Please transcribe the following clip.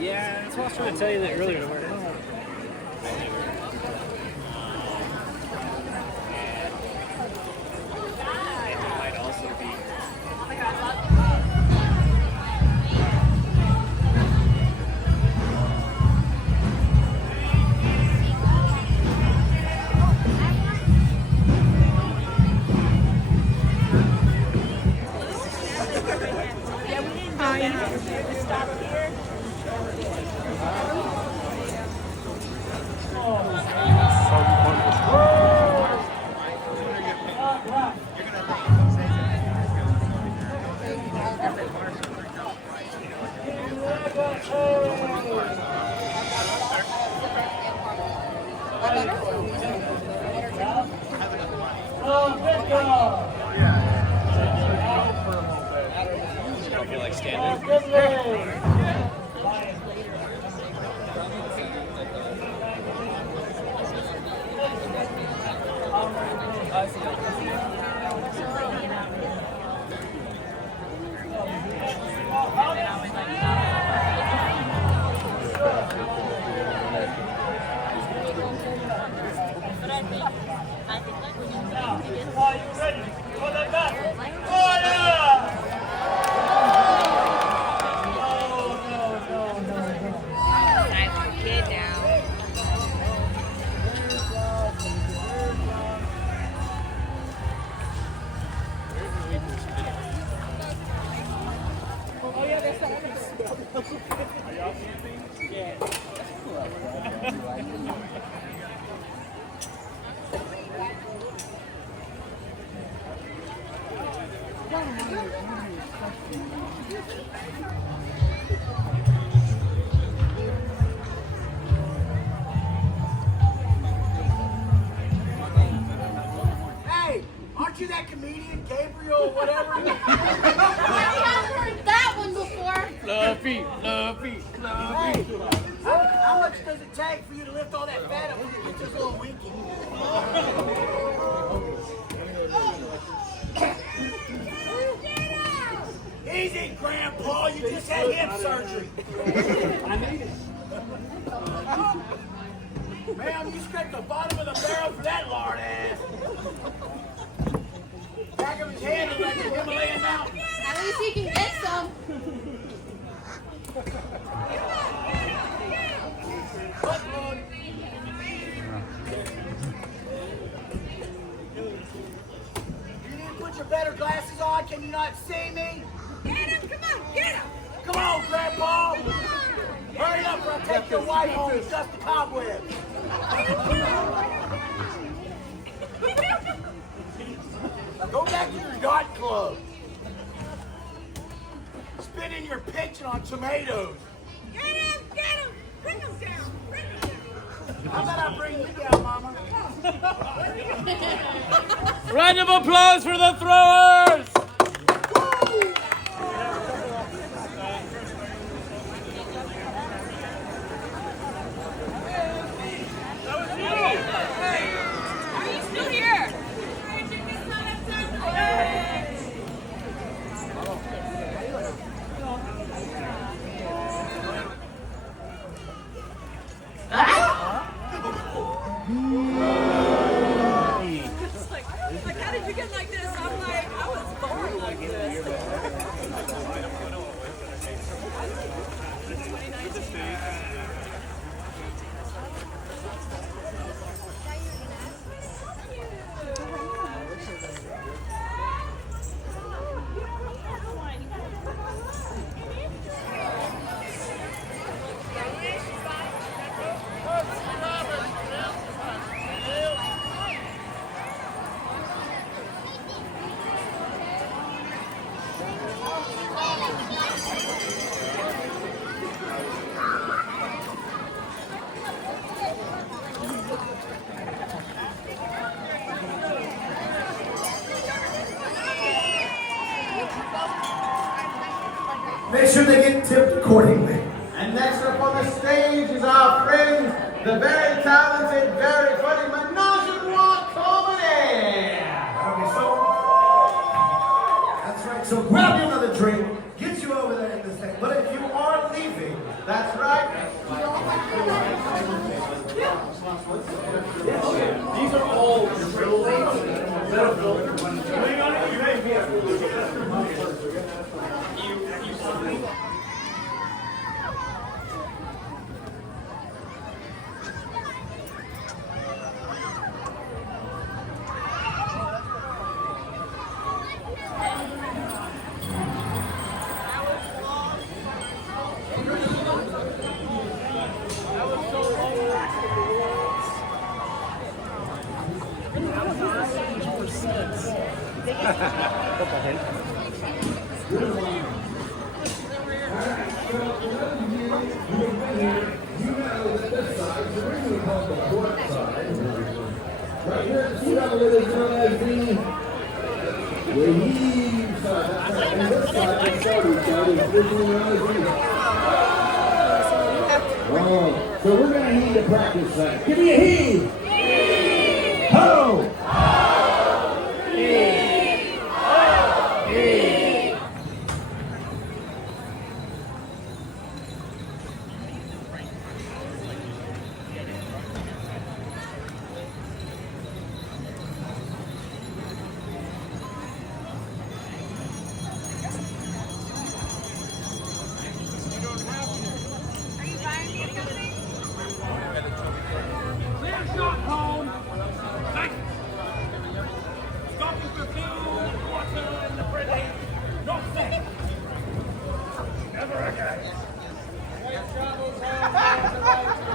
Yeah, that's what I was trying to tell you that earlier. It might also be. You like standing? Hey, aren't you that comedian, Gabriel, or whatever? I haven't heard that one before. Fluffy, fluffy, fluffy. Hey, how much does it take for you to lift all that fat up when you get this little winky? Easy, Grandpa, you just had hip surgery. I need it. Ma'am, you scraped the bottom of the barrel for that lard ass. Back of his head is like the Himalayan mountain. At least he can get some. You need to put your better glasses on. Can you not see me? Get him, come on, get him. Come on, Grandpa. Hurry up or I'll take your wife home and dust the cobwebs. Now go back to your yacht club. Spending your pension on tomatoes. Get him, get him. Bring him down, bring him down. How about I bring you down, Mama? Round of applause for the throwers! Are you still here? Like, how did you get like this? I'm like, I was born like this. Make sure they get tipped accordingly. And next up on the stage is our friends, the very talented, very funny Menage a Trois Comedy. Okay, so that's right. So grab you another drink, get you over there in this thing. But if you are leaving, That's right. These are all drills that are built for one. Right here at the sea level, it is known as the wave side. That's right. And this side, the starting side, is originally known as the. Oh, so we're going to need to practice that. Give me a heave. Ho! Clear shot home. Nice. Stopping for food, water, and the pretty. No thing. Never again. Great travels home.